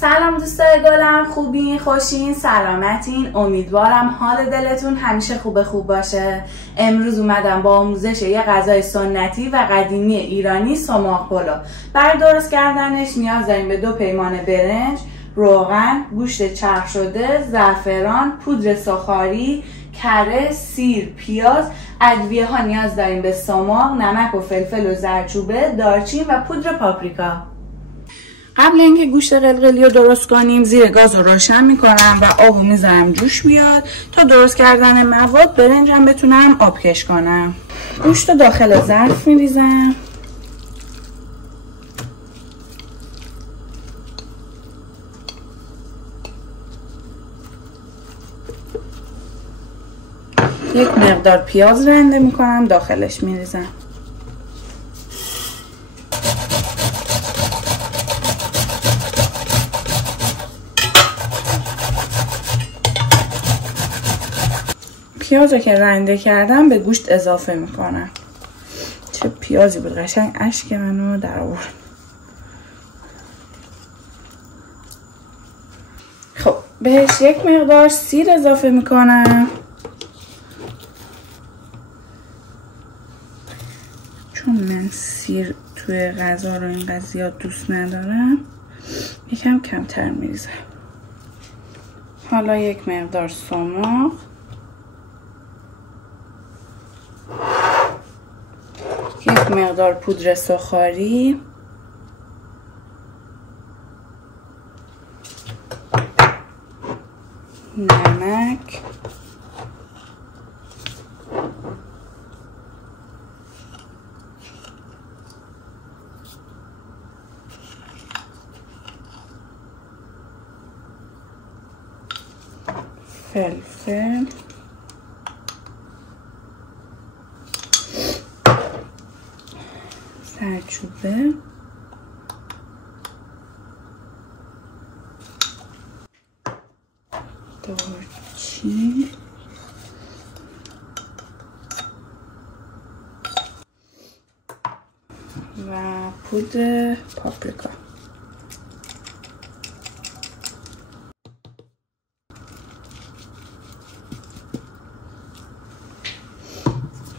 سلام دوستای گلم، خوبین، خوشین، سلامتین. امیدوارم حال دلتون همیشه خوب باشه. امروز اومدم با آموزش یه غذای سنتی و قدیمی ایرانی، سماق پلو. برای درست کردنش نیاز داریم به 2 پیمانه برنج، روغن، گوشت چرخ شده، زعفران، پودر سوخاری، کره، سیر، پیاز. ادویه ها نیاز داریم به سماق، نمک و فلفل و زردچوبه، دارچین و پودر پاپریکا. قبل اینکه گوشت قلقلی رو درست کنیم زیر گاز رو روشن میکنم و آبو میذارم جوش بیاد تا درست کردن مواد برنجم بتونم آبکش کنم. گوشت رو داخل ظرف میریزم. یک مقدار پیاز رنده میکنم داخلش میریزم. پیاز رو که رنده کردم به گوشت اضافه میکنم. چه پیازی بود، قشنگ اشک منو در آورد. خب بهش یک مقدار سیر اضافه میکنم. چون من سیر توی غذا رو اینقدر زیاد دوست ندارم یکم کمتر میریزم. حالا یک مقدار سماق، یک مقدار پودر سوخاری، نمک، فلفل، زردچوبه، دارچین و پودر پاپریکا.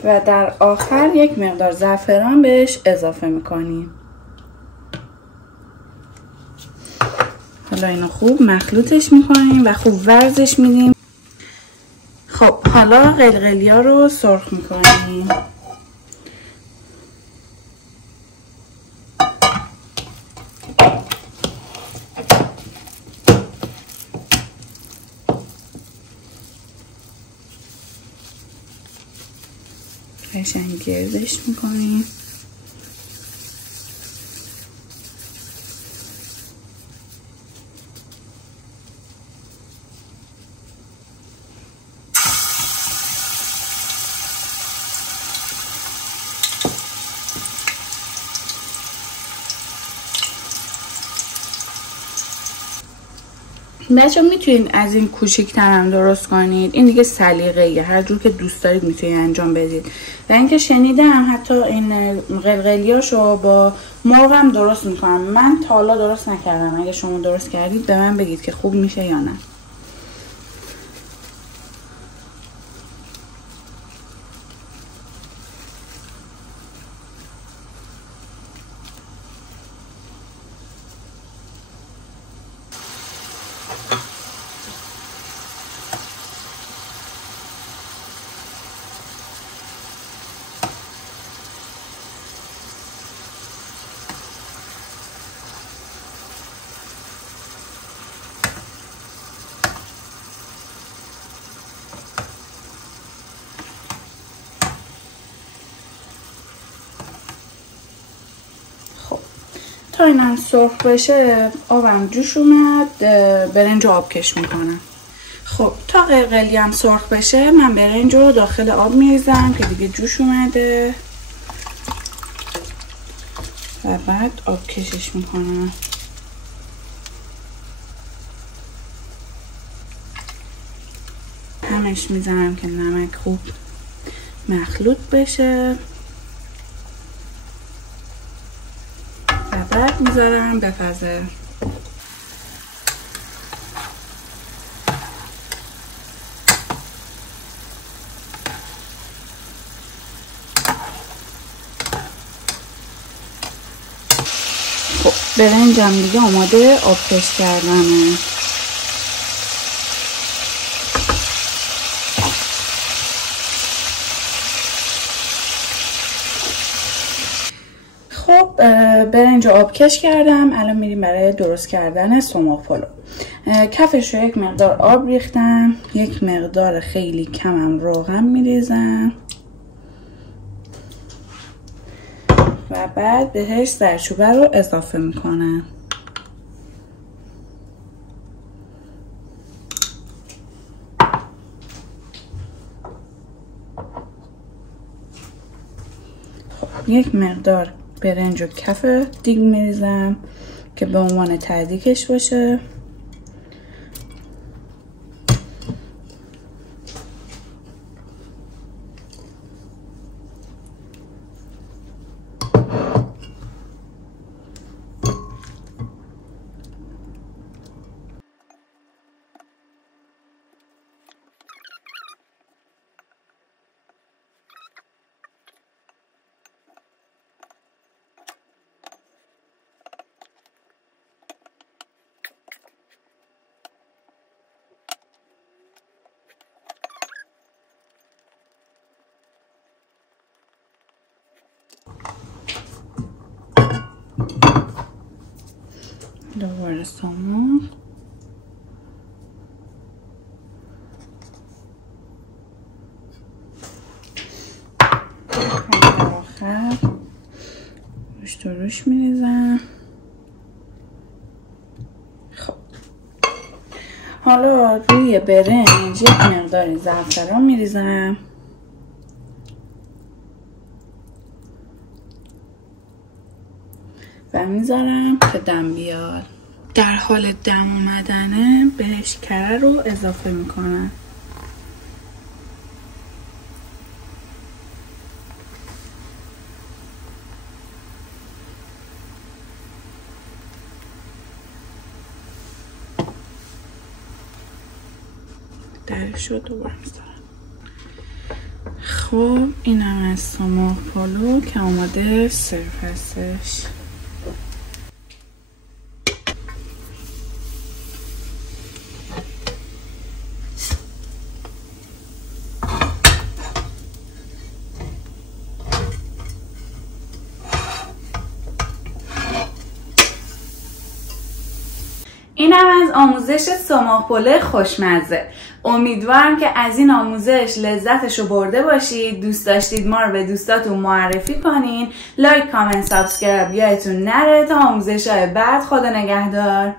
و در آخر یک مقدار زعفران بهش اضافه میکنیم. حالا اینو خوب مخلوطش میکنیم و خوب ورزش میدیم. خب حالا قلقلی ها رو سرخ میکنیم. قشنگ گردش میکنیم. بچه میتونید از این کوچیک‌تر هم درست کنید. این دیگه سلیقه‌ایه، هر جور که دوست دارید میتونید انجام بدید. و اینکه شنیدم حتی این قلقلیاشو با مرغ هم درست میکنم. من تا حالا درست نکردم. اگه شما درست کردید به من بگید که خوب میشه یا نه. تا اینم سرخ بشه آبم جوش اومد، برنج رو آبکش میکنم. خب تا قلقلی هم سرخ بشه من برنج رو داخل آب میریزم که دیگه جوش اومده و بعد آبکشش میکنم. همش میزنم که نمک خوب مخلوط بشه و بعد میذارم بپزه. خب برنجم دیگه آماده آبکش کردنه. خب برنج رو آبکش کردم. الان میریم برای درست کردن سماق پلو. کفش رو یک مقدار آب ریختم، یک مقدار خیلی کمم روغن میریزم و بعد بهش زردچوبه رو اضافه میکنم. خب یک مقدار برنج و کف دیگ میریزم که به عنوان تدیکش باشه. دوباره سماق. آخر روش درش میریزم. خب حالا روی برنج یک مقداری زعفران میریزم و میذارم که دم بیاد. در حال دم اومدنه بهش کره رو اضافه میکنم. درش رو دوباره میذارم. خب اینم از سماق پلو که آماده سرو هستش. اینم از آموزش سماق پلو خوشمزه. امیدوارم که از این آموزش لذتشو برده باشید. دوست داشتید ما رو به دوستاتون معرفی کنین. لایک، کامنت، سابسکرایب یادتون نره. تا آموزش‌های بعد، خدا نگهدار.